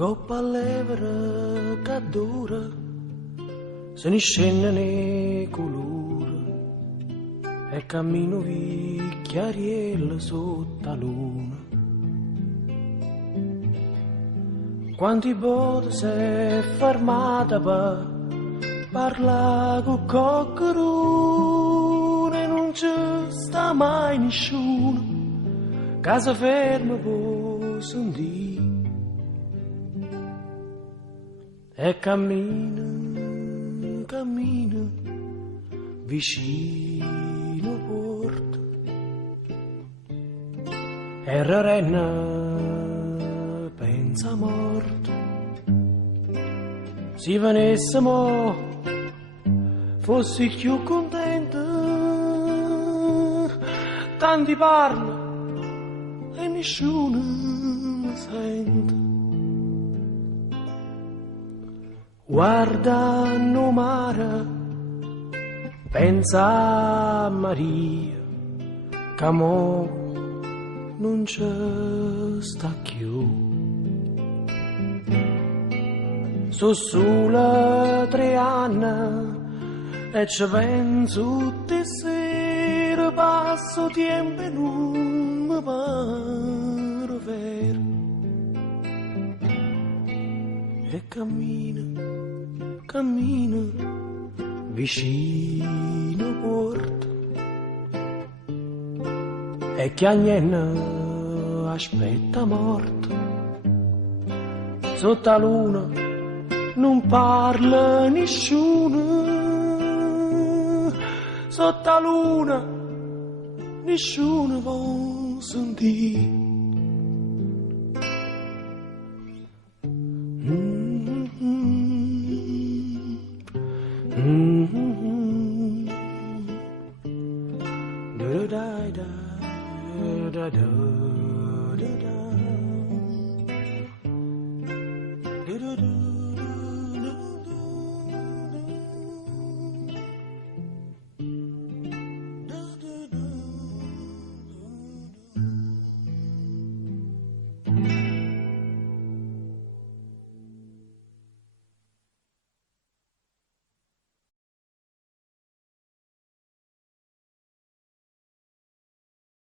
Coppa all'evera che dura, se ne scende nei colori e cammino vicchiariello sotto la luna. Quanti volte si è fermata per parlare con qualcuno e non c'è sta mai nessuno, casa ferma può sentire. E cammina, cammina, vicino porta. E Rarenna pensa a morte. Se venissimo, fossi più contenta. Tanti parla e nessuno mi sente. Guarda no mare, pensa a Maria, che mo non c'è sta più. Sono solo 3 anni e ci penso tutte sere, passo tempo e non mi pare vero. E cammina, cammina, vicino porta. E che agnenna aspetta morta. Sotto la luna non parla nessuno, sotto la luna nessuno vuol sentire.